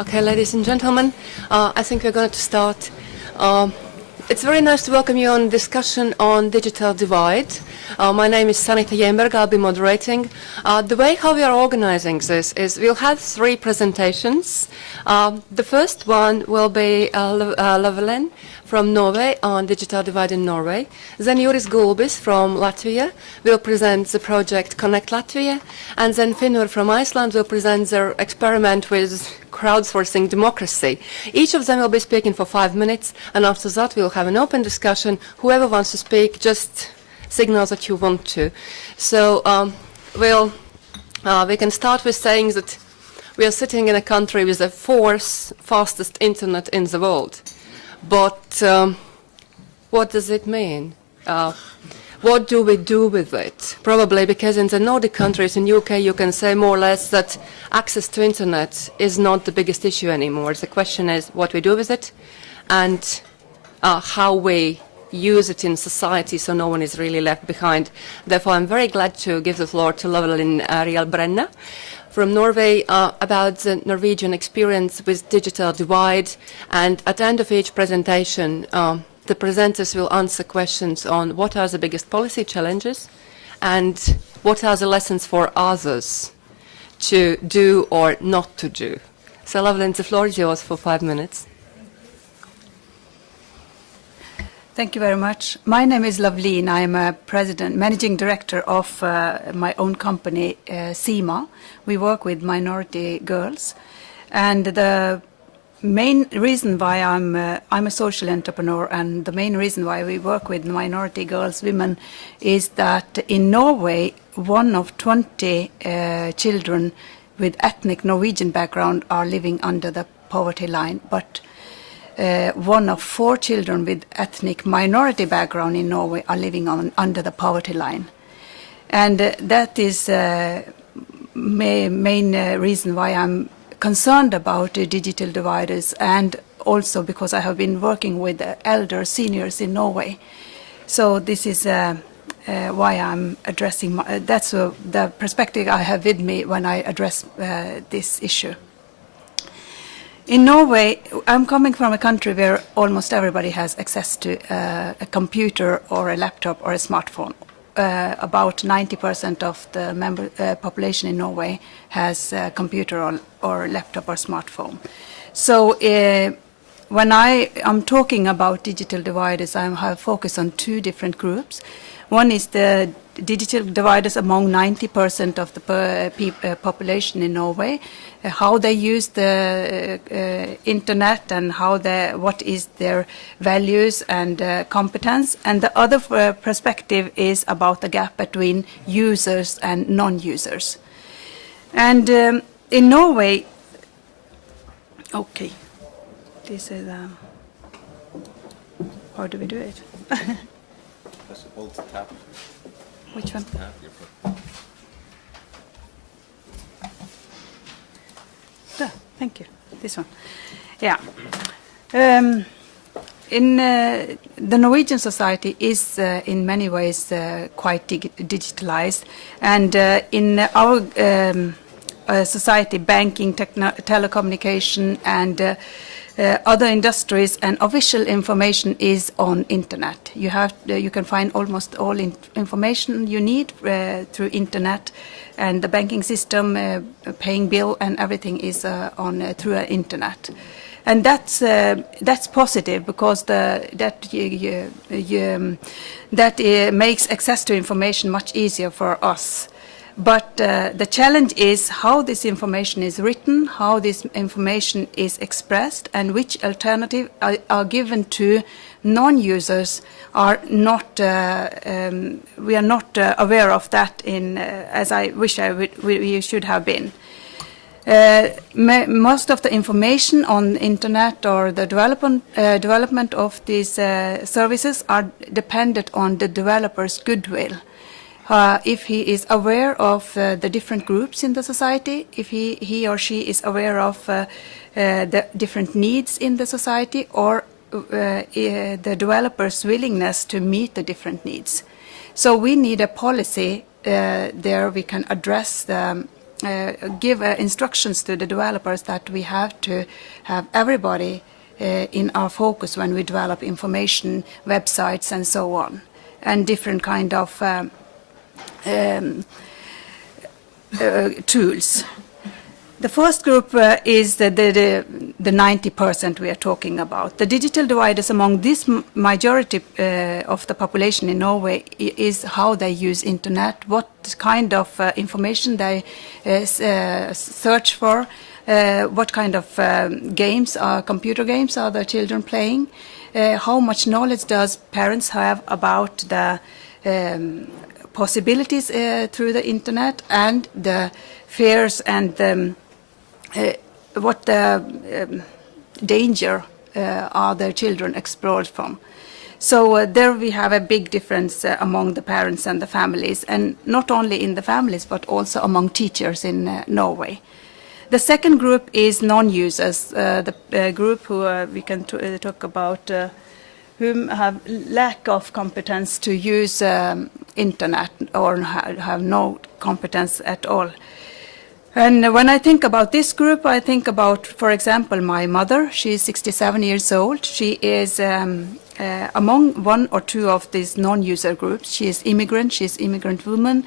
Okay, ladies and gentlemen, I think we're going to start. It's very nice to welcome you on discussion on digital divide. My name is Sanita Jemberg. I'll be moderating. The way how we are organizing this is we'll have 3 presentations. The first one will be Loveleen from Norway on digital divide in Norway. Then Juris from Latvia will present the project Connect Latvia. And then Finnur from Iceland will present their experiment with crowdsourcing democracy. Each of them will be speaking for 5 minutes, and after that we'll have an open discussion. Whoever wants to speak, just signal that you want to. So we can start with saying that we are sitting in a country with the 4th fastest internet in the world. But what does it mean? What do we do with it? Probably because in the Nordic countries, in UK, you can say more or less that access to internet is not the biggest issue anymore. The question is what we do with it and how we use it in society so no one is really left behind. Therefore, I'm very glad to give the floor to Loveleen Brenna from Norway about the Norwegian experience with digital divide. And at the end of each presentation, the presenters will answer questions on what are the biggest policy challenges and what are the lessons for others to do or not to do. So Loveleen, the floor is yours for 5 minutes. Thank you very much. My name is Loveleen. I am a managing director of my own company, Seema. We work with minority girls. And the main reason why I'm a social entrepreneur, and the main reason why we work with minority girls, women, is that in Norway, 1 of 20 children with ethnic Norwegian background are living under the poverty line, but 1 of 4 children with ethnic minority background in Norway are living under the poverty line. And that is main reason why I'm concerned about digital dividers, and also because I have been working with elder seniors in Norway. So this is why I'm addressing, that's the perspective I have with me when I address this issue. In Norway, I'm coming from a country where almost everybody has access to a computer or a laptop or a smartphone. About 90% of the population in Norway has a computer or laptop or smartphone. So when I am talking about digital dividers, I have focused on 2 different groups. One is the digital dividers among 90% of the population in Norway, how they use the internet and what is their values and competence. And the other perspective is about the gap between users and non-users. And in Norway, okay, this is, how do we do it? Press hold tab. Which one? Thank you. This one. Yeah. In the Norwegian society is in many ways quite digitalized, and in our society, banking, telecommunication, and other industries and official information is on internet. You can find almost all information you need through internet, and the banking system, paying bill, and everything is through internet. And that's positive because that makes access to information much easier for us. But the challenge is how this information is written, how this information is expressed, and which alternatives are given to non-users are not. We are not aware of that as I wish we should have been. Most of the information on the internet or the development of these services are dependent on the developer's goodwill. If he is aware of the different groups in the society, if he or she is aware of the different needs in the society, or the developer's willingness to meet the different needs. So we need a policy there we can address give instructions to the developers that we have to have everybody in our focus when we develop information, websites, and so on, and different kind of tools. The first group is the 90% we are talking about. The digital divide is among this majority of the population in Norway is how they use internet, what kind of information they search for, what kind of games, computer games are the children playing, how much knowledge does parents have about the possibilities through the internet, and the fears and what the danger are the children exposed from. So there we have a big difference among the parents and the families, and not only in the families but also among teachers in Norway. The second group is non-users, the group who we can talk about whom have lack of competence to use internet or have no competence at all. And when I think about this group, I think about, for example, my mother. She is 67 years old. She is among one or two of these non-user groups. She is immigrant. She is immigrant woman.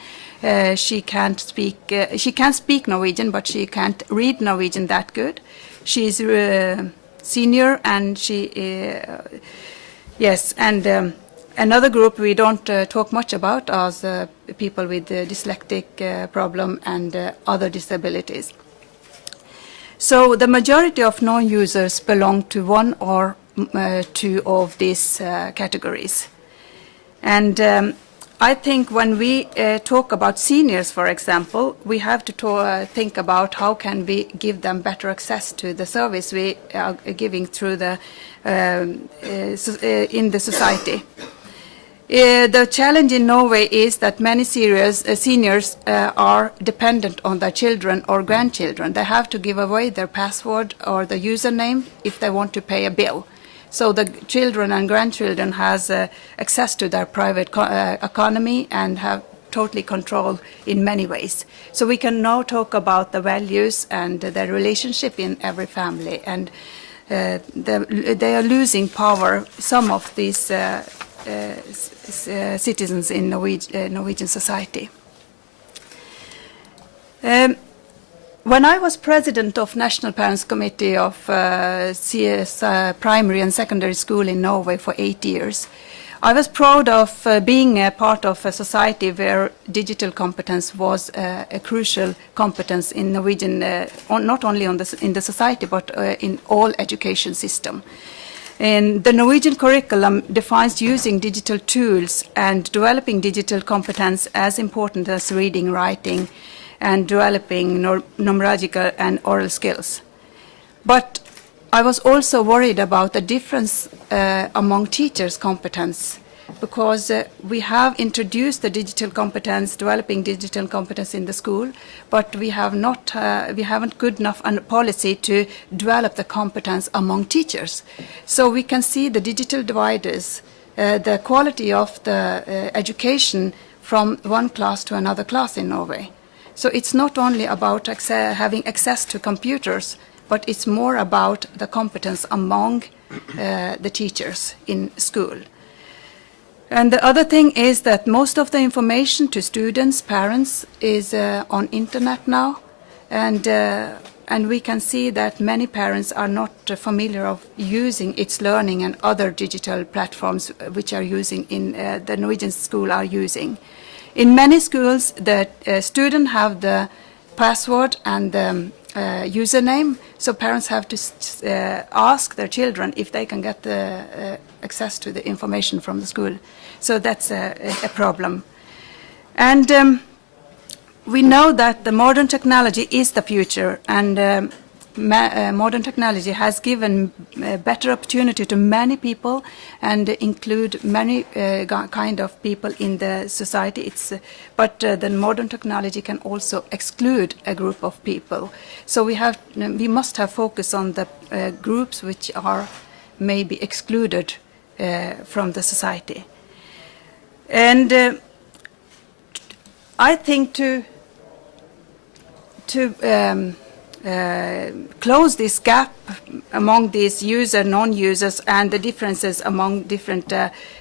She can't speak. She can speak Norwegian, but she can't read Norwegian that good. She is senior, and she yes. And another group we don't talk much about are people with dyslexic problem and other disabilities. So the majority of non-users belong to one or two of these categories. And I think when we talk about seniors, for example, we have to think about how can we give them better access to the service we are giving through the in the society. The challenge in Norway is that many seniors are dependent on their children or grandchildren. They have to give away their password or the username if they want to pay a bill. So the children and grandchildren has access to their private economy and have totally control in many ways. So we can now talk about the values and the relationship in every family, and they are losing power, some of these citizens in Norwegian society. When I was president of National Parents Committee of CS primary and secondary school in Norway for 8 years, I was proud of being a part of a society where digital competence was a crucial competence in Norwegian, not only in the society but in all education system. And the Norwegian curriculum defines using digital tools and developing digital competence as important as reading, writing, and developing numerical and oral skills. But I was also worried about the difference among teachers' competence, because we have introduced the digital competence, developing digital competence in the school, but we haven't good enough policy to develop the competence among teachers. So we can see the digital dividers, the quality of the education from one class to another class in Norway. So it's not only about having access to computers, but it's more about the competence among the teachers in school. And the other thing is that most of the information to students, parents, is on internet now, and we can see that many parents are not familiar of using its learning and other digital platforms which are using in the Norwegian school are using. In many schools, the student have the password and the username, so parents have to ask their children if they can get the access to the information from the school. So that's a problem. And we know that the modern technology is the future, and modern technology has given better opportunity to many people and include many kind of people in the society. But the modern technology can also exclude a group of people. So we must have focus on the groups which are maybe excluded from the society. And I think to to close this gap among these user, non-users, and the differences among different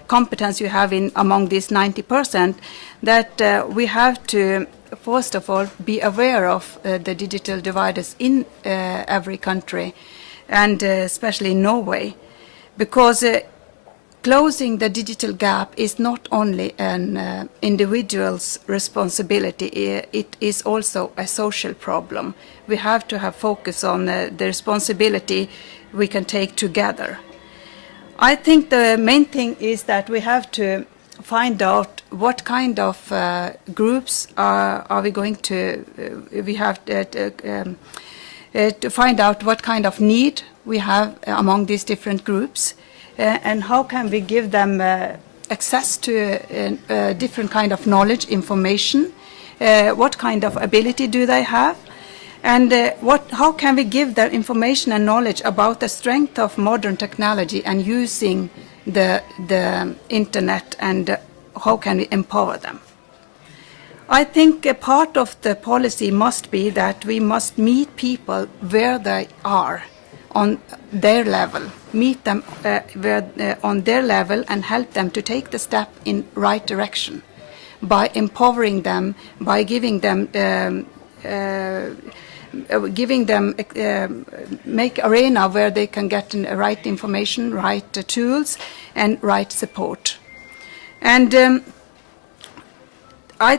competence you have in among these 90%, that we have to, first of all, be aware of the digital dividers in every country, and especially in Norway, because closing the digital gap is not only an individual's responsibility, it is also a social problem. We have to have focus on the responsibility we can take together. I think the main thing is that we have to find out what kind of groups are we going to, we have to find out what kind of need we have among these different groups, and how can we give them access to different kind of knowledge, information, what kind of ability do they have, and how can we give them information and knowledge about the strength of modern technology and using the internet, and how can we empower them. I think a part of the policy must be that we must meet people where they are, on their level, meet them on their level and help them to take the step in right direction by empowering them, by giving them make arena where they can get right information, right tools, and right support. And I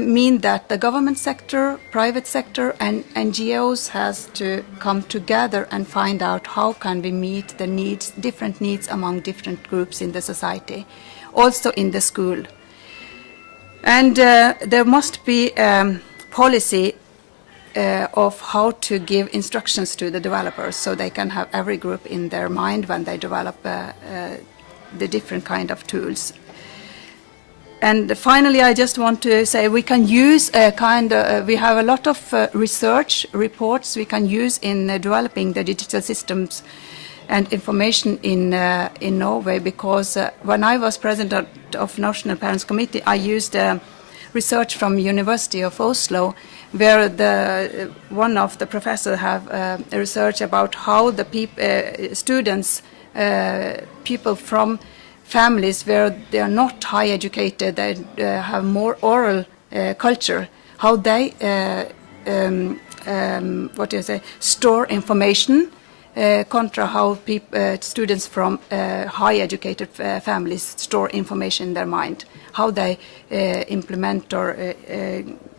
mean that the government sector, private sector, and NGOs has to come together and find out how can we meet the needs, different needs among different groups in the society, also in the school. And there must be policy of how to give instructions to the developers so they can have every group in their mind when they develop the different kind of tools. And finally, I just want to say we can use we have a lot of research reports we can use in developing the digital systems and information in Norway, because when I was president of National Parents Committee, I used research from University of Oslo, where one of the professors have a research about how the students, people from families where they are not high educated, they have more oral culture, how they store information, contra how students from high educated families store information in their mind, how they implement or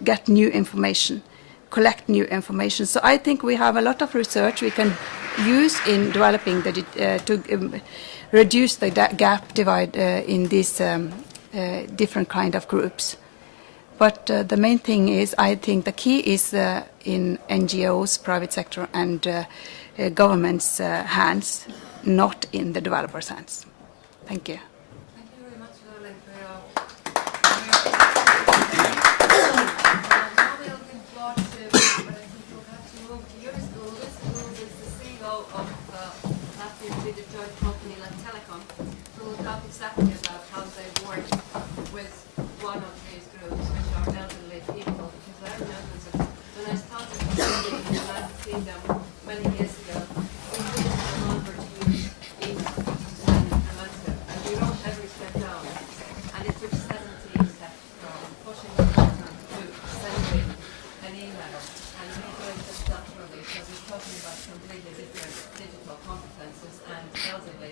get new information, collect new information. So I think we have a lot of research we can use in developing to reduce the gap divide in these different kind of groups. But the main thing is, I think the key is in NGOs, private sector, and government's hands, not in the developers' hands. Thank you. Thank you very much, Loveleen, for your now we'll give floor to, but I think we'll have to move to Juris. Gulbis is the CEO of Latvia with the joint company Lattelecom, who will talk exactly about how they work with one of these groups, which are elderly people. Because I remember that when I started working in the United Kingdom many years ago, we didn't have a number to use in and we wrote every step down. And it took 17 steps from pushing the button to sending an email. And we doing this naturally, because we're talking about completely different digital competences, and elderly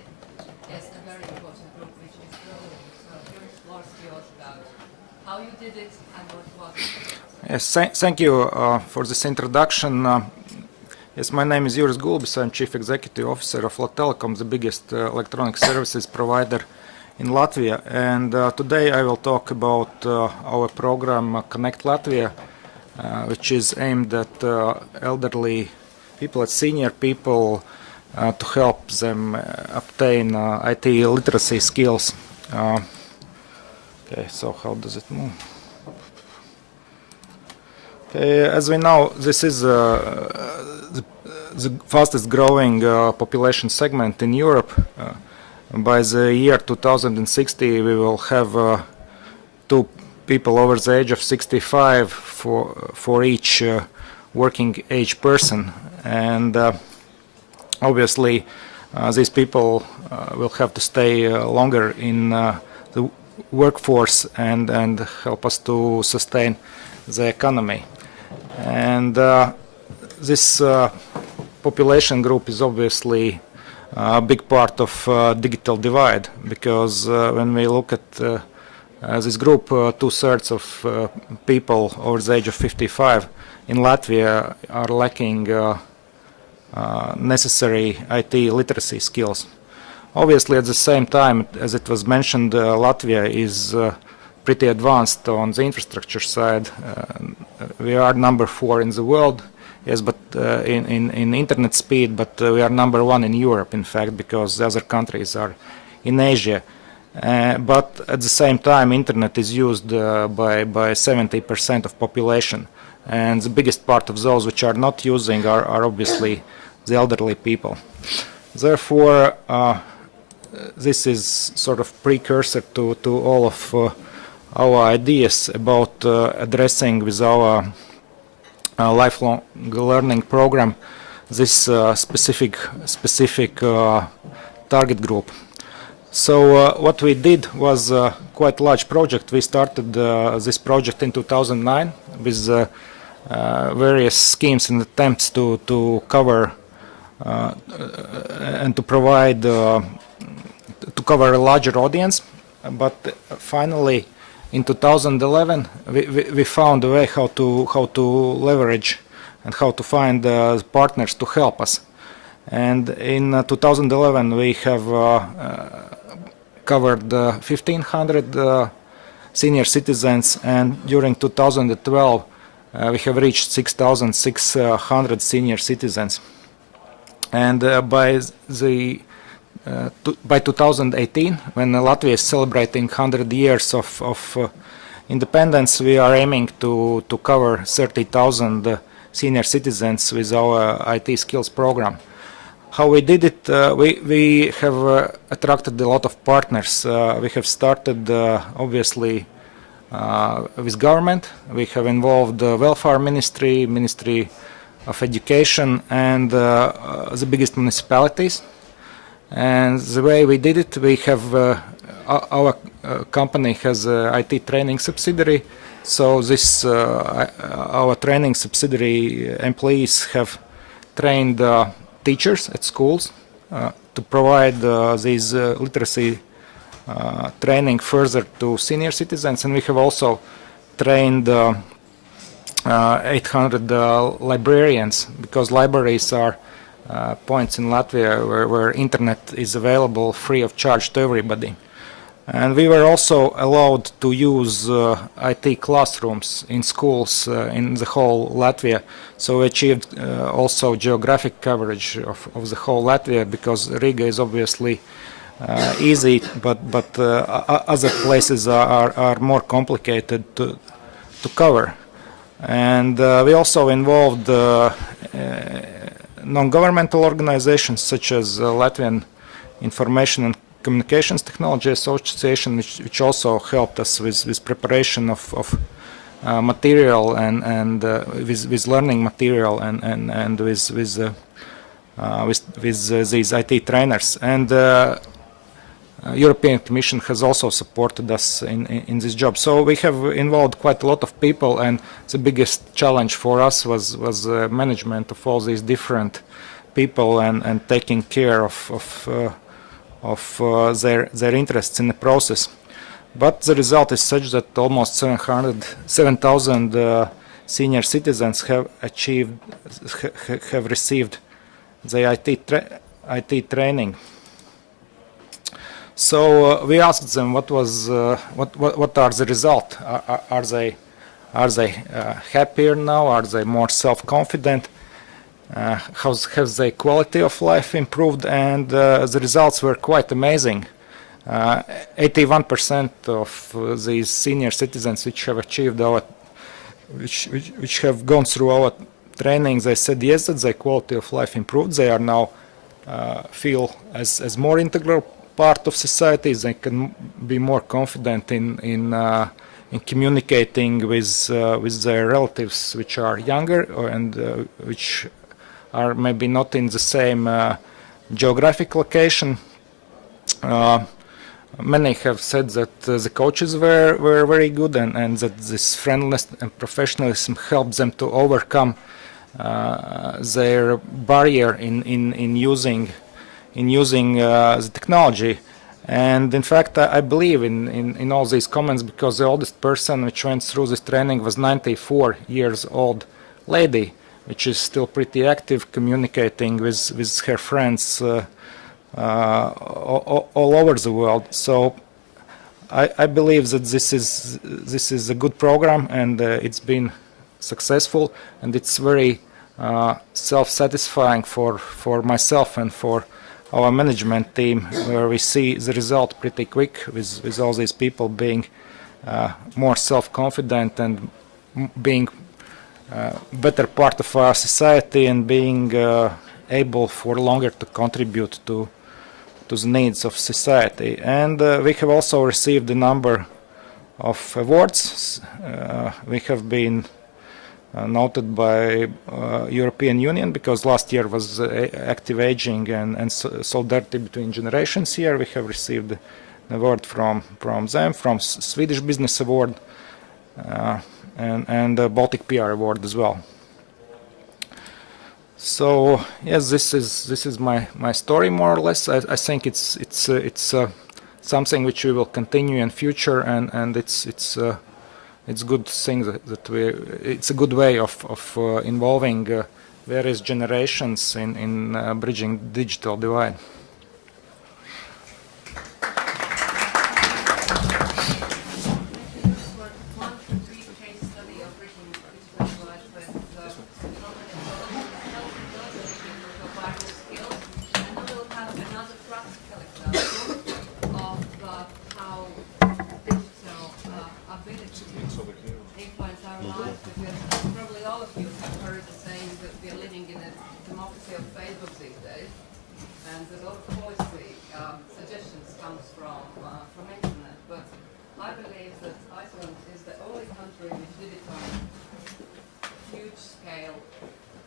is a very important group which is growing. So here is floor to yours about how you did it and what was it. Yes, thank you for this introduction. Yes, my name is Juris Gulbis. I'm Chief Executive Officer of Lattelecom, the biggest electronic services provider in Latvia. And today I will talk about our program Connect Latvia, which is aimed at elderly people, at senior people, to help them obtain IT literacy skills. Okay, so how does it move? Okay, as we know, this is the fastest growing population segment in Europe. By the year 2060, we will have 2 people over the age of 65 for each working age person, and obviously these people will have to stay longer in the workforce and help us to sustain the economy. And this population group is obviously a big part of digital divide, because when we look at this group, 2/3 of people over the age of 55 in Latvia are lacking necessary IT literacy skills. Obviously, at the same time, as it was mentioned, Latvia is pretty advanced on the infrastructure side. We are number 4 in the world, yes, but in internet speed, but we are number 1 in Europe, in fact, because the other countries are in Asia. But at the same time, internet is used by 70% of population, and the biggest part of those which are not using are obviously the elderly people. Therefore, this is sort of precursor to all of our ideas about addressing with our lifelong learning program this specific target group. So what we did was a quite large project. We started this project in 2009 with various schemes and attempts to cover and to provide to cover a larger audience. But finally, in 2011, we found a way how to leverage and how to find partners to help us. And in 2011, we have covered 1,500 senior citizens, and during 2012, we have reached 6,600 senior citizens. And by 2018, when Latvia is celebrating 100 years of independence, we are aiming to cover 30,000 senior citizens with our IT skills program. How we did it, we have attracted a lot of partners. We have started obviously with government. We have involved the welfare ministry, Ministry of Education, and the biggest municipalities. And the way we did it, we have our company has a IT training subsidiary. So this our training subsidiary employees have trained teachers at schools to provide these literacy training further to senior citizens, and we have also trained 800 librarians, because libraries are points in Latvia where internet is available free of charge to everybody. And we were also allowed to use IT classrooms in schools in the whole Latvia. So we achieved also geographic coverage of the whole Latvia, because Riga is obviously easy, but other places are more complicated to cover. And we also involved non-governmental organizations such as Latvian Information and Communications Technology Association, which also helped us with preparation of material and with learning material and with these IT trainers. And European Commission has also supported us in this job. So we have involved quite a lot of people, and the biggest challenge for us was management of all these different people and taking care of their interests in the process. But the result is such that almost 7,000 senior citizens have received the IT training. So we asked them what are the results. Are they happier now? Are they more self-confident? Has their quality of life improved? And the results were quite amazing. 81% of these senior citizens which have achieved which have gone through our training, they said yes, that their quality of life improved. They are now feel as more integral part of society. They can be more confident in in communicating with their relatives which are younger and which are maybe not in the same geographic location. Many have said that the coaches were very good and that this friendliness and professionalism helped them to overcome their barrier in using the technology. And in fact, I believe in all these comments, because the oldest person which went through this training was 94 years old lady, which is still pretty active, communicating with her friends all over the world. So I believe that this is a good program, and it's been successful, and it's very self-satisfying for myself and for our management team, where we see the result pretty quick with all these people being more self-confident and being better part of our society and being able for longer to contribute to the needs of society. And we have also received a number of awards. We have been noted by European Union, because last year was active aging and solidarity between generations year. We have received an award from them, from Swedish Business Award, and the Baltic PR Award as well. So yes, this is my story more or less. I think it's something which we will continue in future, and it's good thing that it's a good way of involving various generations in bridging digital divide.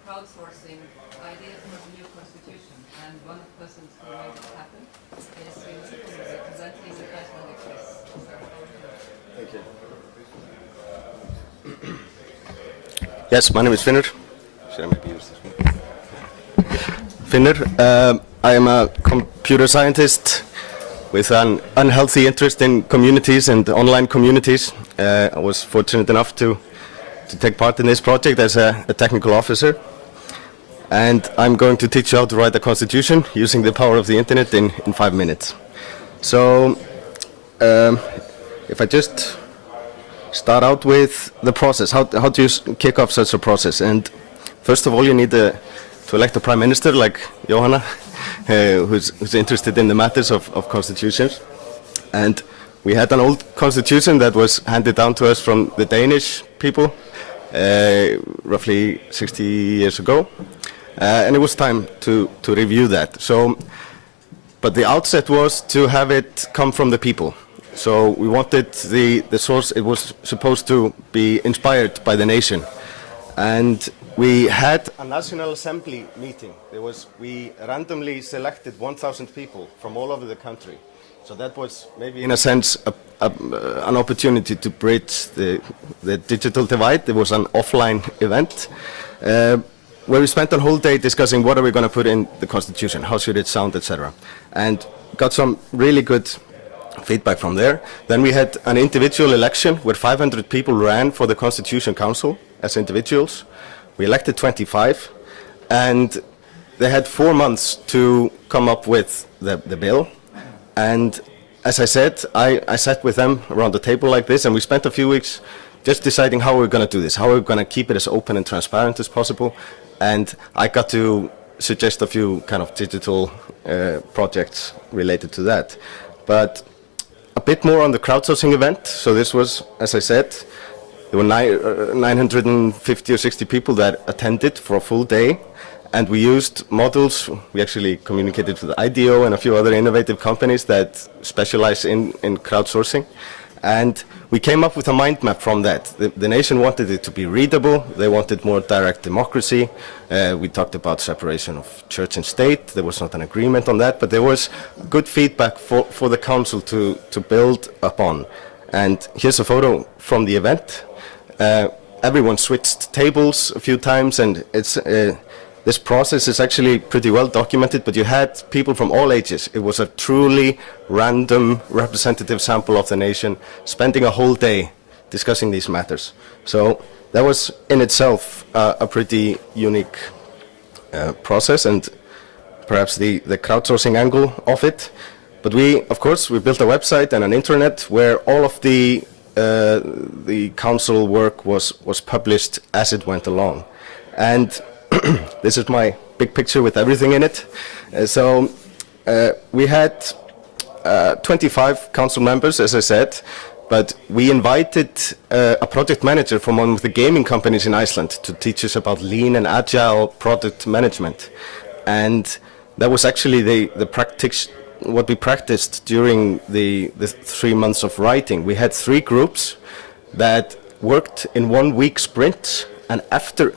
Crowdsourcing ideas for the new constitution, and one of the persons who made it happen is presenting the Icelandic case. Thank you. Yes, my name is Finnur. Should I maybe use this one? Finnur. I am a computer scientist with an unhealthy interest in communities and online communities. I was fortunate enough to take part in this project as a technical officer. And I'm going to teach you how to write a constitution using the power of the internet in 5 minutes. So, if I just start out with the process, how do you kick off such a process? And first of all, you need to elect a prime minister like Johanna, who's interested in the matters of constitutions. And we had an old constitution that was handed down to us from the Danish people roughly 60 years ago. And it was time to review that. So, but the outset was to have it come from the people. So we wanted the source, it was supposed to be inspired by the nation. And we had a National Assembly meeting. We randomly selected 1,000 people from all over the country. So that was maybe in a sense an opportunity to bridge the digital divide. It was an offline event. Where we spent a whole day discussing what are we going to put in the constitution, how should it sound, etc. And got some really good feedback from there. Then we had an individual election where 500 people ran for the Constitution Council as individuals. We elected 25, and they had 4 months to come up with the bill. And as I said, I sat with them around the table like this, and we spent a few weeks just deciding how we're going to do this, how we're going to keep it as open and transparent as possible. And I got to suggest a few kind of digital projects related to that. But a bit more on the crowdsourcing event. So this was, as I said, there were 950 or 60 people that attended for a full day. And we used models. We actually communicated with IDEO and a few other innovative companies that specialize in crowdsourcing. And we came up with a mind map from that. The nation wanted it to be readable. They wanted more direct democracy. We talked about separation of church and state. There was not an agreement on that, but there was good feedback for the council to build upon. And here's a photo from the event. Everyone switched tables a few times, and it's this process is actually pretty well documented, but you had people from all ages. It was a truly random representative sample of the nation spending a whole day discussing these matters. So that was in itself a pretty unique process, and perhaps the crowdsourcing angle of it. But we, of course, we built a website and an intranet where all of the council work was published as it went along. And this is my big picture with everything in it. We had 25 council members, as I said, but we invited a project manager from one of the gaming companies in Iceland to teach us about lean and agile product management. And that was actually what we practiced during the 3 months of writing. We had 3 groups that worked in 1 week sprints. And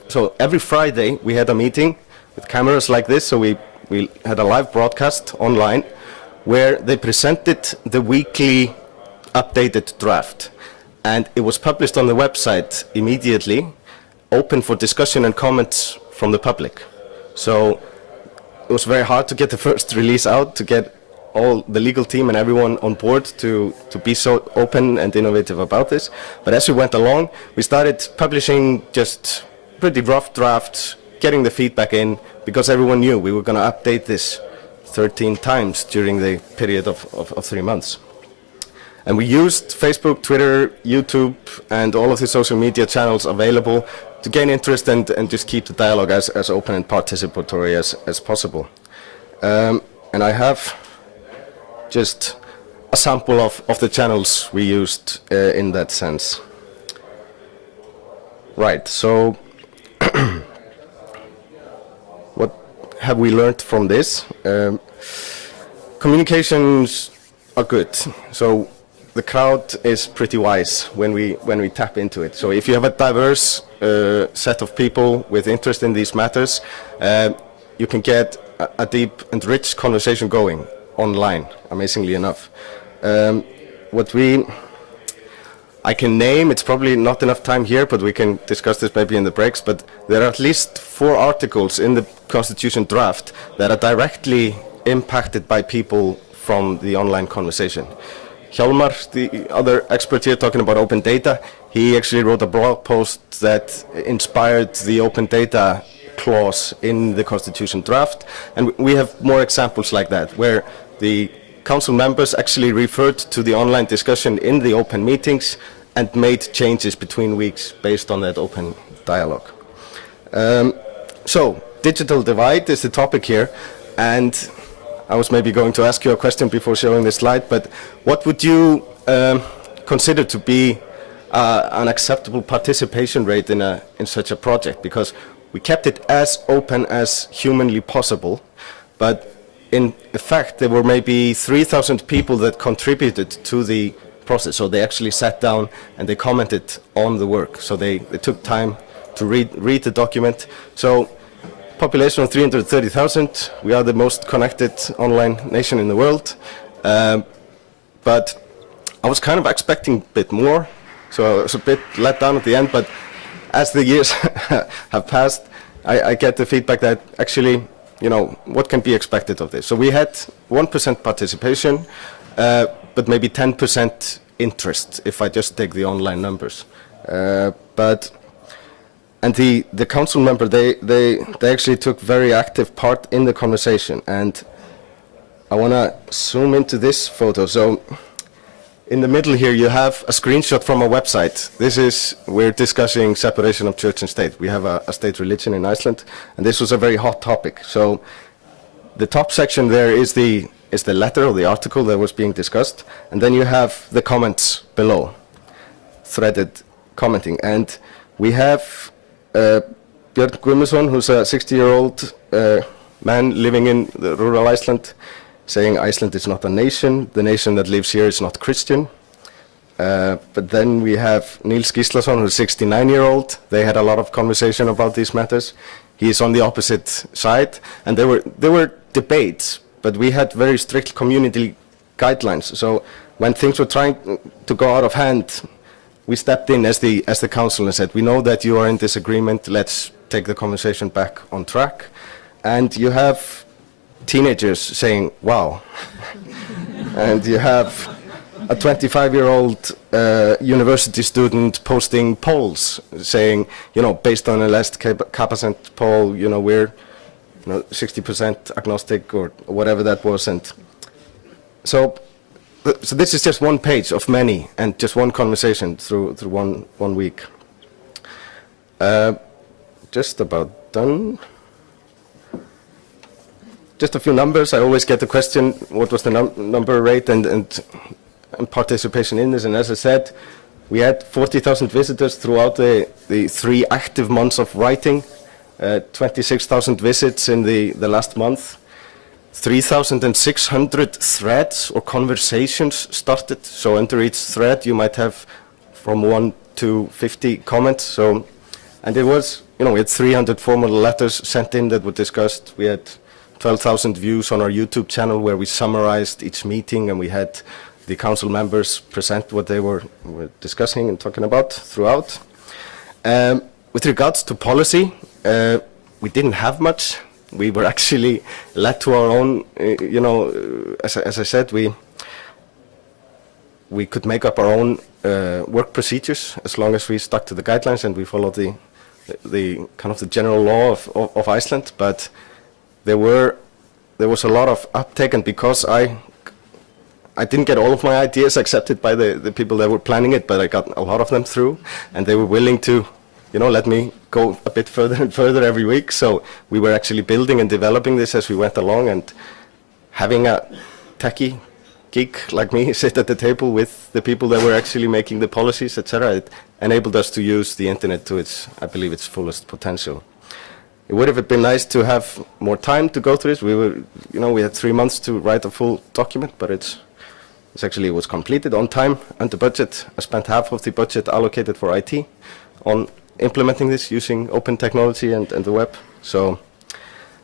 so every Friday we had a meeting with cameras like this, so we had a live broadcast online where they presented the weekly updated draft. And it was published on the website immediately, open for discussion and comments from the public. So it was very hard to get the first release out, to get all the legal team and everyone on board to be so open and innovative about this. But as we went along, we started publishing just pretty rough drafts, getting the feedback in, because everyone knew we were going to update this 13 times during the period of 3 months. And we used Facebook, Twitter, YouTube, and all of the social media channels available to gain interest and just keep the dialogue as open and participatory as possible. And I have just a sample of the channels we used in that sense. Right, so what have we learned from this? Communications are good. So the crowd is pretty wise when we tap into it. So if you have a diverse set of people with interest in these matters, you can get a deep and rich conversation going online, amazingly enough. I can name, it's probably not enough time here, but we can discuss this maybe in the breaks, but there are at least 4 articles in the Constitution draft that are directly impacted by people from the online conversation. Hjalmar, the other expert here talking about open data, he actually wrote a blog post that inspired the open data clause in the Constitution draft, and we have more examples like that, where the council members actually referred to the online discussion in the open meetings and made changes between weeks based on that open dialogue. So, digital divide is the topic here, and I was maybe going to ask you a question before showing this slide, but what would you consider to be an acceptable participation rate in such a project? Because we kept it as open as humanly possible, but in effect, there were maybe 3,000 people that contributed to the process. So they actually sat down and they commented on the work. So they took time to read the document. So population of 330,000. We are the most connected online nation in the world. But I was kind of expecting a bit more. So I was a bit let down at the end. But as the years have passed, I get the feedback that actually, you know, what can be expected of this? So we had 1% participation, but maybe 10% interest if I just take the online numbers. And the council member, they actually took very active part in the conversation. And I want to zoom into this photo. So in the middle here, you have a screenshot from a website. We're discussing separation of church and state. We have a state religion in Iceland, and this was a very hot topic. So the top section there is the letter or the article that was being discussed, and then you have the comments below, threaded commenting. And we have Björn Magnusson, who's a 60-year-old man living in the rural Iceland, saying Iceland is not a nation, the nation that lives here is not Christian. But then we have Niels Gislason, who's 69-year-old. They had a lot of conversation about these matters. He is on the opposite side, and there were debates, but we had very strict community guidelines. So when things were trying to go out of hand, we stepped in as the council and said, we know that you are in disagreement, let's take the conversation back on track. And you have teenagers saying, wow. And you have a 25-year-old university student posting polls saying, based on a last Capacent poll, we're 60% agnostic or whatever that was. And so this is just one page of many and just one conversation through one week. Just about done. Just a few numbers. I always get the question, what was the number rate and participation in this? And as I said, we had 40,000 visitors throughout the 3 active months of writing, 26,000 visits in the last month, 3,600 threads or conversations started. So under each thread you might have from 1 to 50 comments. So, and it was, we had 300 formal letters sent in that were discussed. We had 12,000 views on our YouTube channel where we summarized each meeting, and we had the council members present what they were discussing and talking about throughout. With regards to policy, we didn't have much. We were actually led to our own, as I said, we could make up our own work procedures as long as we stuck to the guidelines and we followed the kind of the general law of Iceland. But there was a lot of uptake, and because I didn't get all of my ideas accepted by the people that were planning it, but I got a lot of them through, and they were willing to, let me go a bit further and further every week. So we were actually building and developing this as we went along, and having a techie geek like me sit at the table with the people that were actually making the policies, etc., it enabled us to use the internet to I believe, its fullest potential. It would have been nice to have more time to go through this. We had 3 months to write a full document, but it was completed on time, under budget. I spent half of the budget allocated for IT on implementing this using open technology and the web. So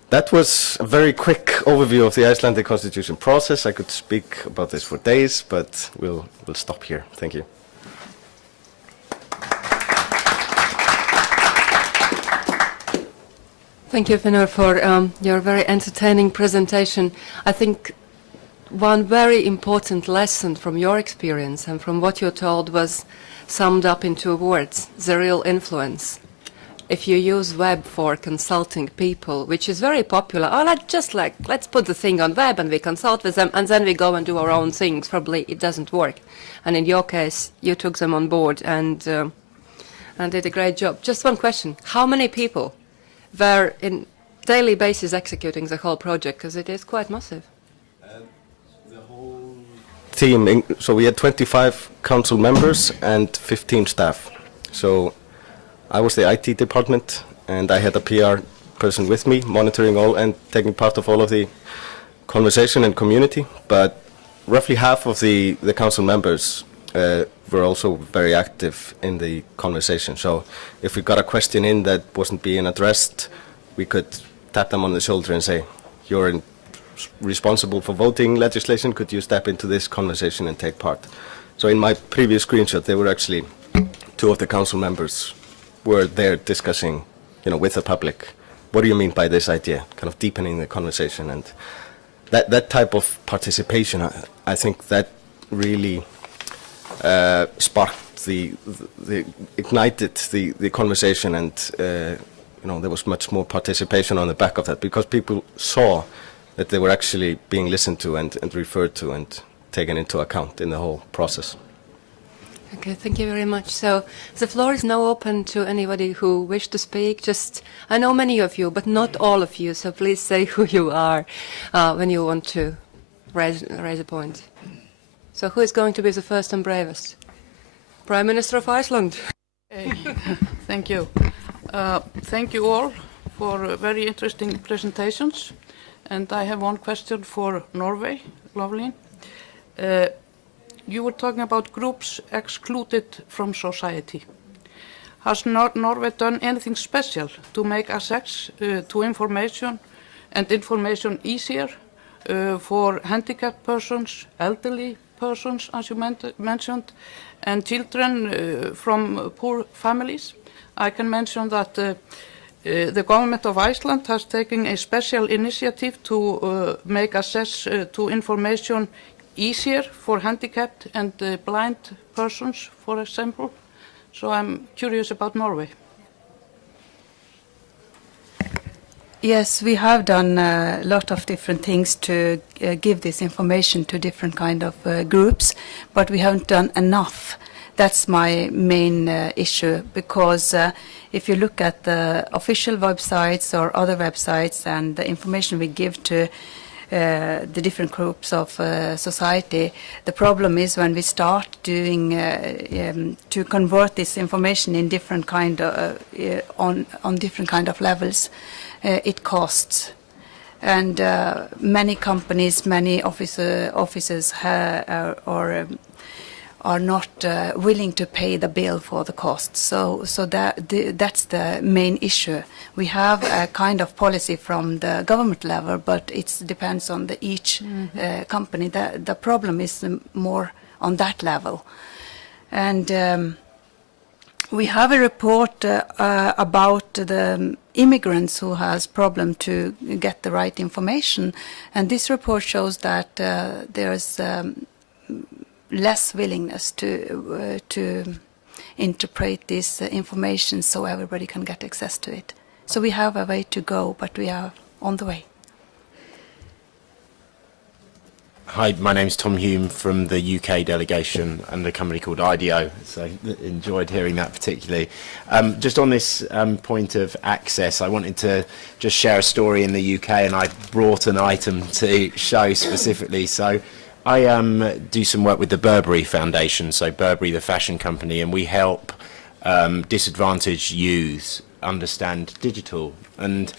that was a very quick overview of the Icelandic constitution process. I could speak about this for days, but we'll stop here. Thank you. Thank you, Finnur, for your very entertaining presentation. I think one very important lesson from your experience and from what you told was summed up in 2 words: the real influence. If you use web for consulting people, which is very popular, let's put the thing on web and we consult with them and then we go and do our own things, probably it doesn't work. And in your case, you took them on board and did a great job. Just one question: how many people were in daily basis executing the whole project, because it is quite massive? The whole team, so we had 25 council members and 15 staff. So I was the IT department, and I had a PR person with me monitoring all and taking part of all of the conversation and community. But roughly half of the council members were also very active in the conversation. So if we got a question in that wasn't being addressed, we could tap them on the shoulder and say, you're responsible for voting legislation, could you step into this conversation and take part? So in my previous screenshot, there were actually 2 of the council members were there discussing, with the public, what do you mean by this idea, kind of deepening the conversation. And that type of participation, I think that really sparked ignited the conversation, and there was much more participation on the back of that, because people saw that they were actually being listened to and referred to and taken into account in the whole process. Okay, thank you very much. So the floor is now open to anybody who wish to speak. I know many of you, but not all of you, so please say who you are when you want to raise a point. So who is going to be the first and bravest? Prime Minister of Iceland. Thank you. Thank you all for very interesting presentations. And I have one question for Norway, Loveleen. you were talking about groups excluded from society. Has Norway done anything special to make access to information and information easier for handicapped persons, elderly persons, as you mentioned, and children from poor families? I can mention that the government of Iceland has taken a special initiative to make access to information easier for handicapped and blind persons, for example. So I'm curious about Norway. Yes, we have done a lot of different things to give this information to different kind of groups, but we haven't done enough. That's my main issue, because if you look at the official websites or other websites and the information we give to the different groups of society, the problem is when we start doing to convert this information in different kind of on different kind of levels, it costs. And many companies, many offices are not willing to pay the bill for the costs. So that's the main issue. We have a kind of policy from the government level, but it depends on each company. The problem is more on that level. And we have a report about the immigrants who has problem to get the right information, and this report shows that there's less willingness to interpret this information so everybody can get access to it. So we have a way to go, but we are on the way. Hi, my name's Tom Hume from the UK delegation and a company called IDEO, so enjoyed hearing that particularly. Just on this point of access, I wanted to just share a story in the UK, and I brought an item to show specifically. So I do some work with the Burberry Foundation, so Burberry, the fashion company, and we help disadvantaged youths understand digital. And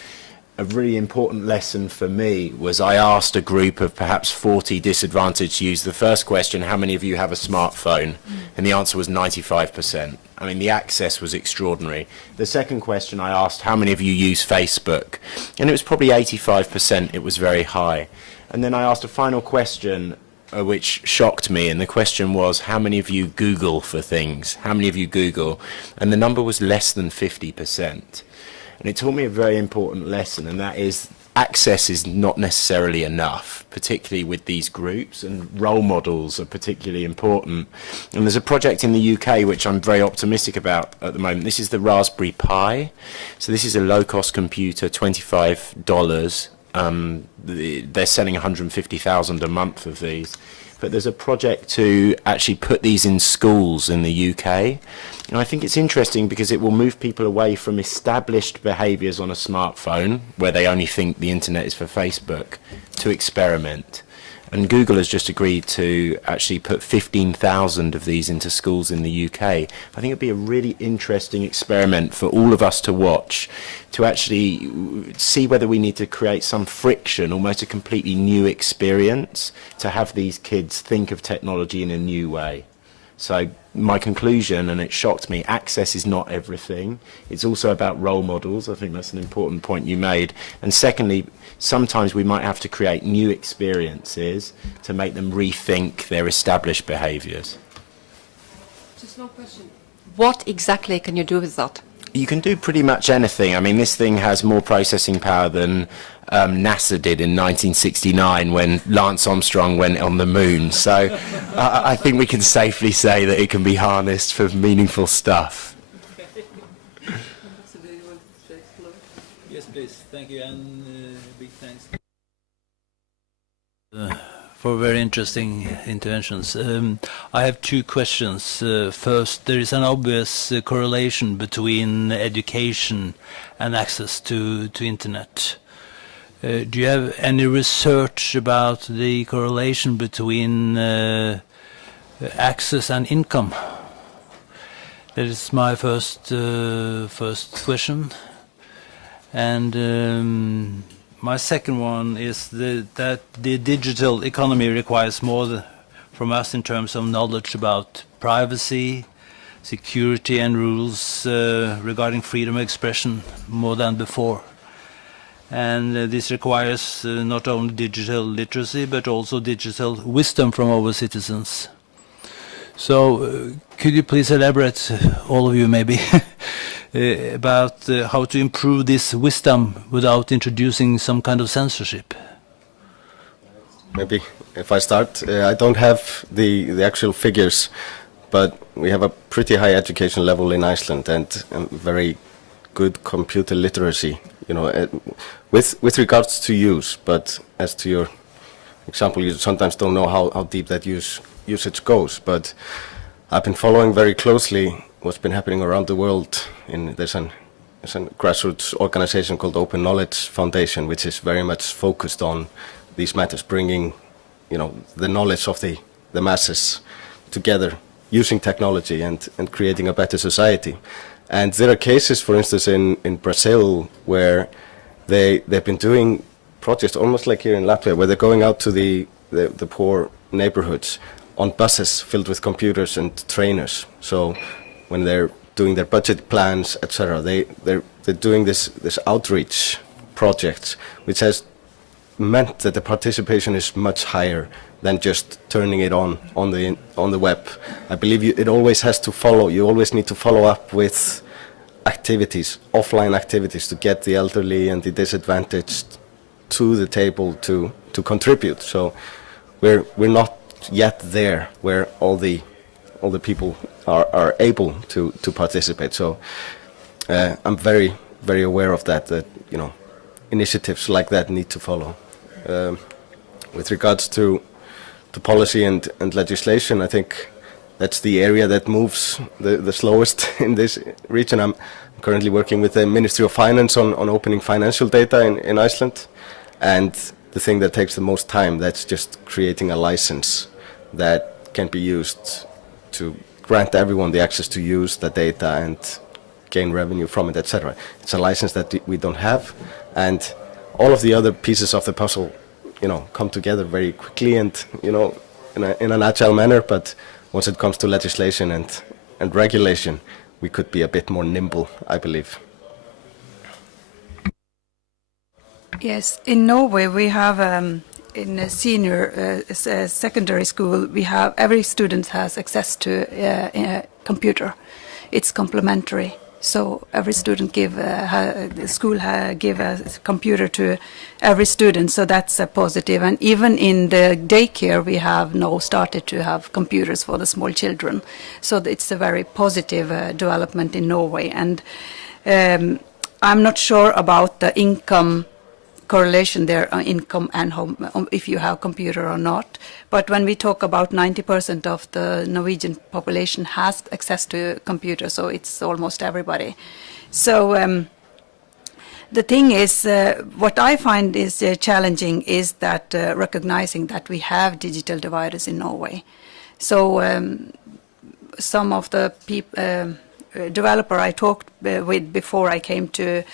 a really important lesson for me was I asked a group of perhaps 40 disadvantaged youths the first question, how many of you have a smartphone? And the answer was 95%. I mean, the access was extraordinary. The second question I asked, how many of you use Facebook? And it was probably 85%, it was very high. And then I asked a final question which shocked me, and the question was, how many of you Google for things? How many of you Google? And the number was less than 50%. And it taught me a very important lesson, and that is access is not necessarily enough, particularly with these groups, and role models are particularly important. And there's a project in the UK which I'm very optimistic about at the moment. This is the Raspberry Pi. So this is a low-cost computer, $25. They're selling 150,000 a month of these. But there's a project to actually put these in schools in the UK. And I think it's interesting because it will move people away from established behaviours on a smartphone, where they only think the internet is for Facebook, to experiment. And Google has just agreed to actually put 15,000 of these into schools in the UK. I think it'd be a really interesting experiment for all of us to watch, to actually see whether we need to create some friction, almost a completely new experience, to have these kids think of technology in a new way. So my conclusion, and it shocked me, access is not everything. It's also about role models. I think that's an important point you made. And secondly, sometimes we might have to create new experiences to make them rethink their established behaviours. Just one question. What exactly can you do with that? You can do pretty much anything. I mean, this thing has more processing power than NASA did in 1969 when Lance Armstrong went on the moon. So I think we can safely say that it can be harnessed for meaningful stuff. Yes, please. Thank you, and big thanks. For very interesting interventions. I have two questions. First, there is an obvious correlation between education and access to internet. Do you have any research about the correlation between access and income? That is my first question. And my second one is that the digital economy requires more from us in terms of knowledge about privacy, security and rules regarding freedom of expression more than before. And this requires not only digital literacy but also digital wisdom from our citizens. So could you please elaborate, all of you maybe, about how to improve this wisdom without introducing some kind of censorship? Maybe if I start, I don't have the actual figures, but we have a pretty high education level in Iceland and very good computer literacy, you know, with regards to use. But as to your example, you sometimes don't know how deep that usage goes. But I've been following very closely what's been happening around the world. There's a grassroots organization called Open Knowledge Foundation, which is very much focused on these matters, bringing, you know, the knowledge of the masses together, using technology and creating a better society. And there are cases, for instance, in Brazil, where they've been doing projects almost like here in Latvia, where they're going out to the poor neighborhoods on buses filled with computers and trainers. So when they're doing their budget plans, etc., they're doing this outreach project, which has meant that the participation is much higher than just turning it on the web. I believe it always has to follow. You always need to follow up with activities, offline activities, to get the elderly and the disadvantaged to the table to contribute. So we're not yet there where all the people are able to participate. So I'm very, very aware of that, you know, initiatives like that need to follow. With regards to policy and legislation, I think that's the area that moves the slowest in this region. I'm currently working with the Ministry of Finance on opening financial data in Iceland, and the thing that takes the most time, that's just creating a license that can be used to grant everyone the access to use the data and gain revenue from it, etc. It's a license that we don't have, and all of the other pieces of the puzzle, you know, come together very quickly and, you know, in an agile manner. But once it comes to legislation and regulation, we could be a bit more nimble, I believe. Yes, in Norway we have in a senior secondary school, we have every student has access to a computer. It's complementary. So every student the school give a computer to every student. So that's a positive. And even in the daycare, we have now started to have computers for the small children. So it's a very positive development in Norway. And I'm not sure about the income correlation there, income and home, if you have computer or not. But when we talk about 90% of the Norwegian population has access to computer, so it's almost everybody. So the thing is, what I find is challenging is that recognizing that we have digital dividers in Norway. So some of the developer I talked with before I came to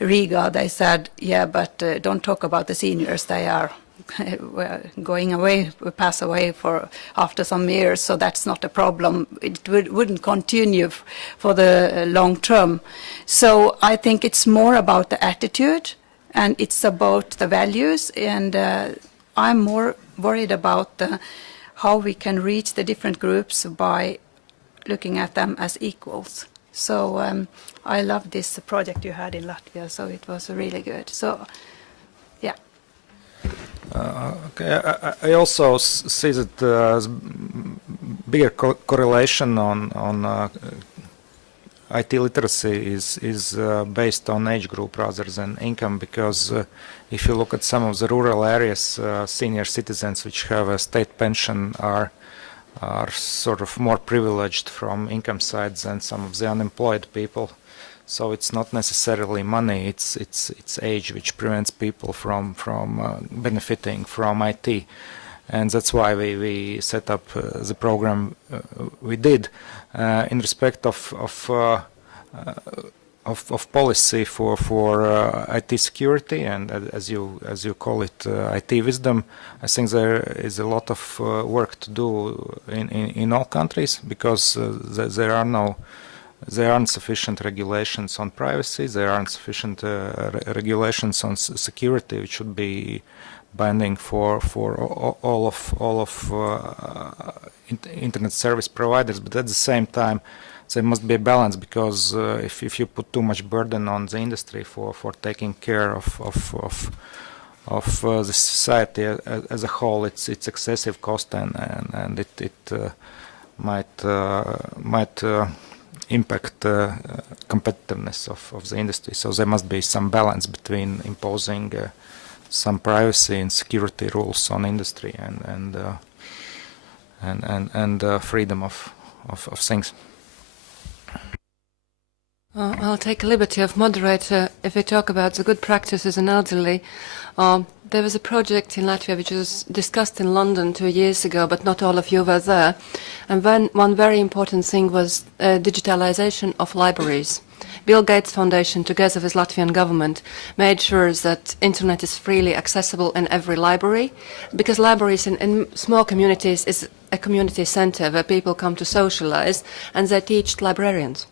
Riga, they said, yeah, but don't talk about the seniors. They are going away, pass away after some years, so that's not a problem. It wouldn't continue for the long term. So I think it's more about the attitude, and it's about the values, and I'm more worried about how we can reach the different groups by looking at them as equals. So I love this project you had in Latvia, so it was really good. So, yeah. Okay, I also see that there's bigger correlation on IT literacy is based on age group rather than income, because if you look at some of the rural areas, senior citizens which have a state pension are sort of more privileged from income side than some of the unemployed people. So it's not necessarily money, it's age which prevents people from benefiting from IT. And that's why we set up the program we did. In respect of of policy for IT security and as you call it IT wisdom. I think there is a lot of work to do in all countries because there aren't sufficient regulations on privacy. There aren't sufficient regulations on security, which should be binding for all of internet service providers. But at the same time, there must be a balance because if you put too much burden on the industry for taking care of the society as a whole, it's excessive cost and it might impact competitiveness of the industry. So there must be some balance between imposing some privacy and security rules on industry and freedom of things. I'll take a liberty of moderator if we talk about the good practices in elderly. There was a project in Latvia which was discussed in London 2 years ago, but not all of you were there. And one very important thing was digitalization of libraries. Bill Gates Foundation, together with Latvian government, made sure that internet is freely accessible in every library, because libraries in small communities is a community center where people come to socialize, and they teach librarians.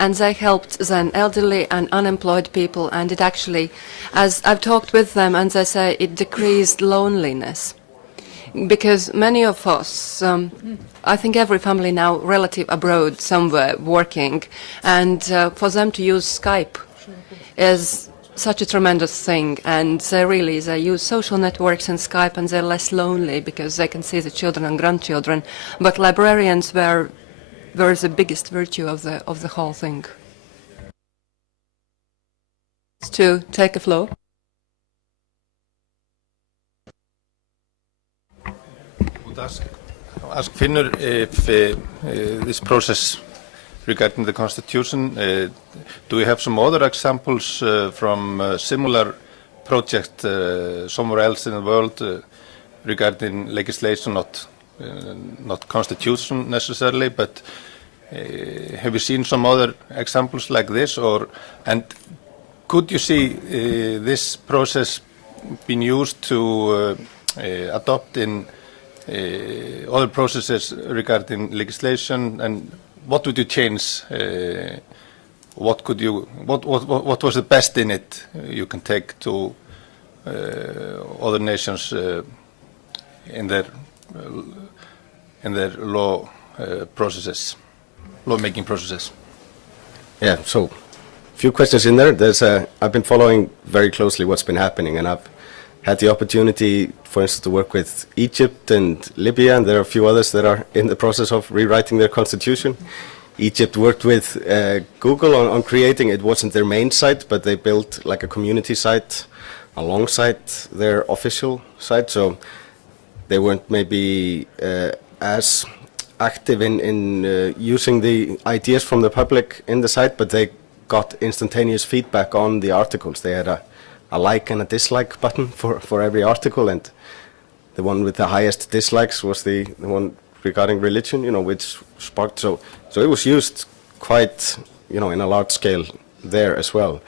And they helped then elderly and unemployed people, and it actually, as I've talked with them, and they say it decreased loneliness. Because many of us, I think every family now relative abroad somewhere working, and for them to use Skype is such a tremendous thing, and they use social networks and Skype, and they're less lonely because they can see the children and grandchildren. But librarians were the biggest virtue of the whole thing. To take a floor. Would ask Finnur if this process regarding the constitution, do we have some other examples from similar project somewhere else in the world regarding legislation, not constitution necessarily, but have you seen some other examples like this, and could you see this process being used to adopt in other processes regarding legislation, and what would you change? What was the best in it you can take to other nations in their lawmaking processes? Yeah, so a few questions in there. I've been following very closely what's been happening, and I've had the opportunity, for instance, to work with Egypt and Libya, and there are a few others that are in the process of rewriting their constitution. Egypt worked with Google on creating, it wasn't their main site, but they built like a community site alongside their official site, so they weren't maybe as active in using the ideas from the public in the site, but they got instantaneous feedback on the articles. They had a like and a dislike button for every article, and the one with the highest dislikes was the one regarding religion, which sparked, so it was used quite, in a large scale there as well.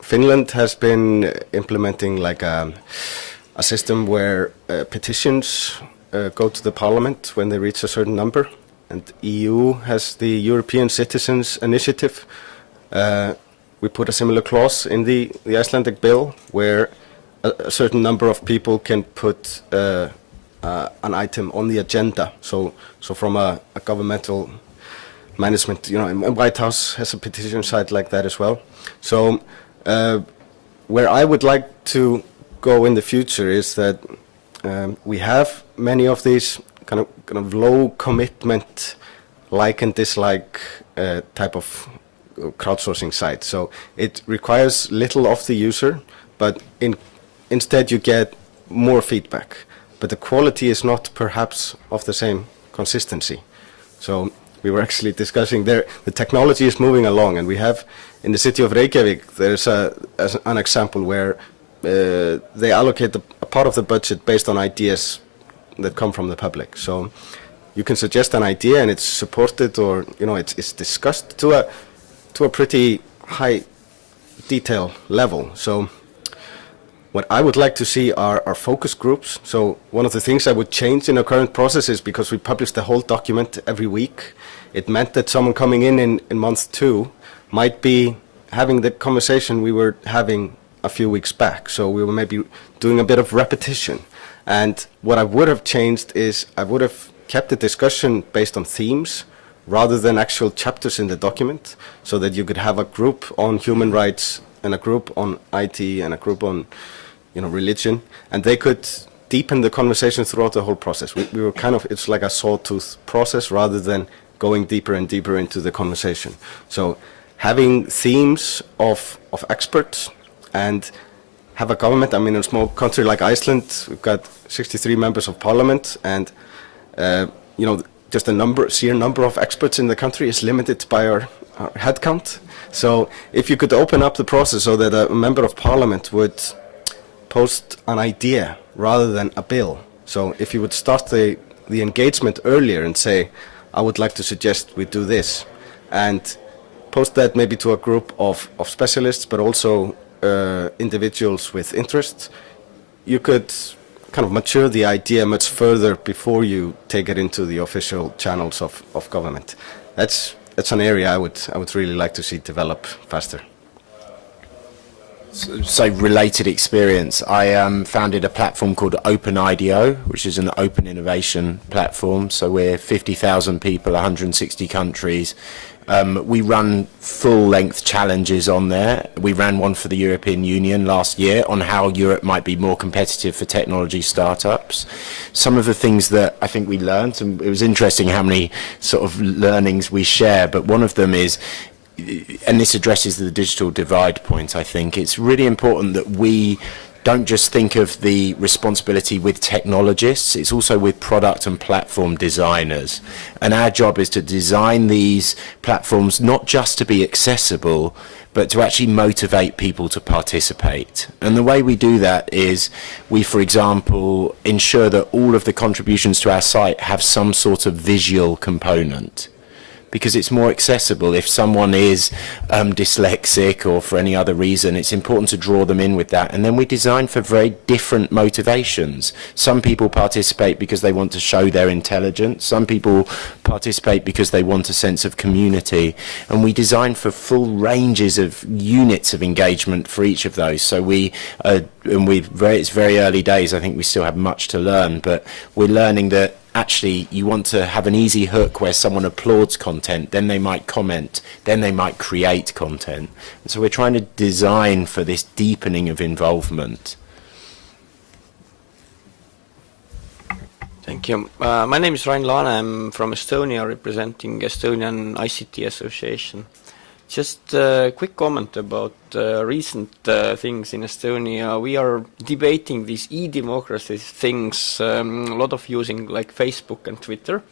Finland has been implementing like a system where petitions go to the parliament when they reach a certain number, and EU has the European Citizens Initiative. We put a similar clause in the Icelandic bill where a certain number of people can put an item on the agenda. So from a governmental management, White House has a petition site like that as well. So where I would like to go in the future is that we have many of these kind of low commitment, like and dislike type of crowdsourcing sites. So it requires little of the user, but instead you get more feedback. But the quality is not perhaps of the same consistency. So we were actually discussing there, the technology is moving along, and we have in the city of Reykjavik, there's an example where they allocate a part of the budget based on ideas that come from the public. So you can suggest an idea and it's supported, or it's discussed to a pretty high detail level. So what I would like to see are focus groups. So one of the things I would change in our current process is because we publish the whole document every week, it meant that someone coming in month 2 might be having the conversation we were having a few weeks back. So we were maybe doing a bit of repetition. And what I would have changed is I would have kept the discussion based on themes rather than actual chapters in the document, so that you could have a group on human rights and a group on IT and a group on, religion, and they could deepen the conversation throughout the whole process. We were kind of, it's like a sawtooth process rather than going deeper and deeper into the conversation. So having themes of experts and have a government. I mean, in a small country like Iceland, we've got 63 members of parliament, and just the sheer number of experts in the country is limited by our head count. So if you could open up the process so that a member of parliament would post an idea rather than a bill. So if you would start the engagement earlier and say, I would like to suggest we do this, and post that maybe to a group of specialists, but also individuals with interest, you could kind of mature the idea much further before you take it into the official channels of government. That's an area I would really like to see develop faster. So related experience, I founded a platform called OpenIDEO, which is an open innovation platform. So we're 50,000 people, 160 countries. We run full-length challenges on there. We ran one for the European Union last year on how Europe might be more competitive for technology startups. Some of the things that I think we learned, and it was interesting how many sort of learnings we share, but one of them is, and this addresses the digital divide point, I think, it's really important that we don't just think of the responsibility with technologists, it's also with product and platform designers. And our job is to design these platforms not just to be accessible, but to actually motivate people to participate. And the way we do that is we, for example, ensure that all of the contributions to our site have some sort of visual component, because it's more accessible. If someone is dyslexic or for any other reason, it's important to draw them in with that. And then we design for very different motivations. Some people participate because they want to show their intelligence. Some people participate because they want a sense of community. And we design for full ranges of units of engagement for each of those. So it's very early days. I think we still have much to learn, but we're learning that actually you want to have an easy hook where someone applauds content, then they might comment, then they might create content. And so we're trying to design for this deepening of involvement. Thank you. My name is Rain Laane. I'm from Estonia, representing Estonian ICT Association. Just a quick comment about recent things in Estonia. We are debating these e-democracy things, a lot of using like Facebook and Twitter.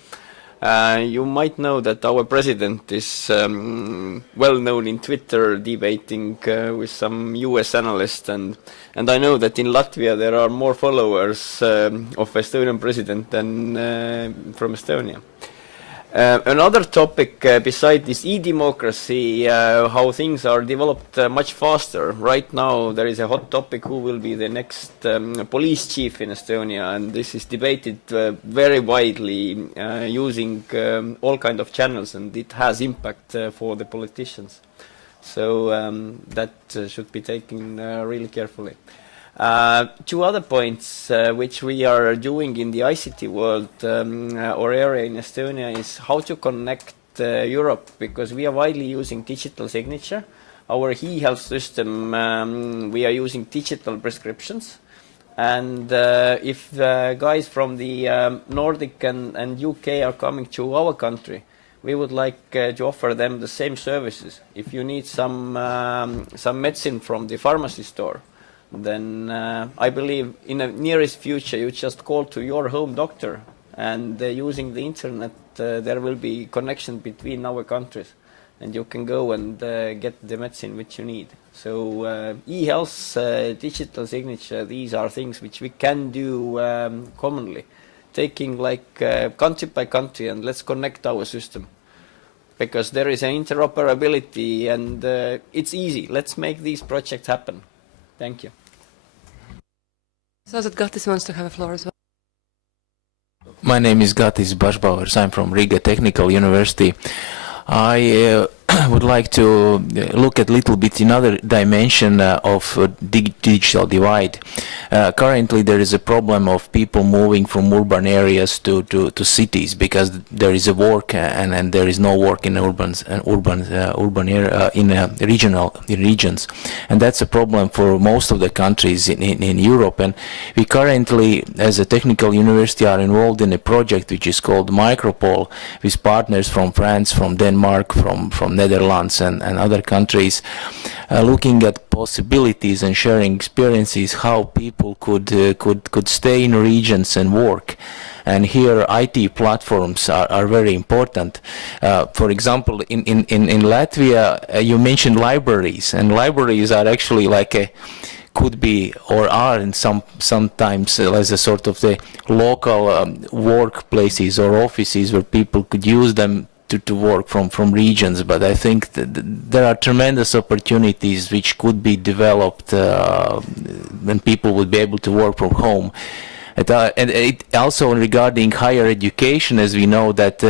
You might know that our president is well known in Twitter, debating with some US analyst, and I know that in Latvia there are more followers of Estonian president than from Estonia. Another topic beside this e-democracy, how things are developed much faster. Right now there is a hot topic, who will be the next police chief in Estonia, and this is debated very widely using all kind of channels, and it has impact for the politicians. So that should be taken really carefully. Two other points which we are doing in the ICT world or area in Estonia is how to connect Europe, because we are widely using digital signature. Our e-health system, we are using digital prescriptions. And if guys from the Nordic and UK are coming to our country, we would like to offer them the same services. If you need some medicine from the pharmacy store, then I believe in the nearest future you just call to your home doctor, and using the internet there will be connection between our countries, and you can go and get the medicine which you need. So e-health, digital signature, these are things which we can do commonly, taking like country by country, and let's connect our system. because there is an interoperability and it's easy. Let's make these projects happen. Thank you. So that Gatis wants to have a floor as well. My name is Gatis Bašbauers. I'm from Riga Technical University. I would like to look at a little bit another dimension of digital divide. Currently there is a problem of people moving from urban areas to cities because there is a work and there is no work in urban area, in regions, and that's a problem for most of the countries in Europe. And we currently, as a technical university, are involved in a project which is called Micropole, with partners from France, from Denmark, from Netherlands and other countries, looking at possibilities and sharing experiences how people could stay in regions and work. And here IT platforms are very important. For example, in Latvia, you mentioned libraries, and libraries are actually like could be or are in sometimes as a sort of the local workplaces or offices where people could use them to work from regions. But I think that there are tremendous opportunities which could be developed when people would be able to work from home. And it also regarding higher education, as we know that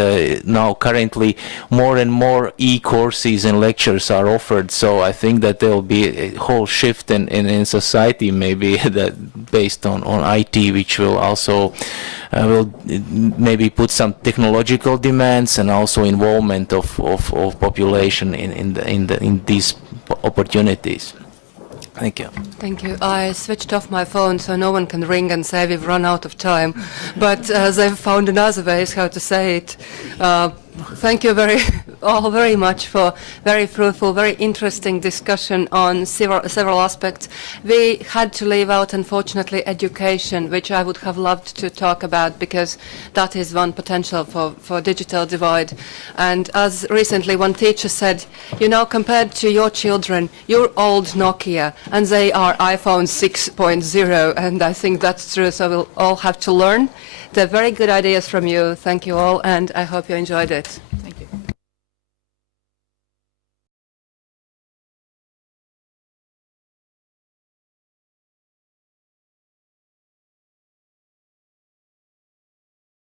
now currently more and more e-courses and lectures are offered. So I think that there will be a whole shift in society, maybe that based on IT, which will also will maybe put some technological demands and also involvement of population in these opportunities. Thank you. Thank you. I switched off my phone so no one can ring and say we've run out of time. But they've found another ways how to say it. Thank you all very much for very fruitful, very interesting discussion on several aspects. We had to leave out, unfortunately, education, which I would have loved to talk about because that is one potential for digital divide. And as recently one teacher said, you know, compared to your children, you're old Nokia and they are iPhone 6.0, and I think that's true, so we'll all have to learn. They're very good ideas from you. Thank you all, and I hope you enjoyed it.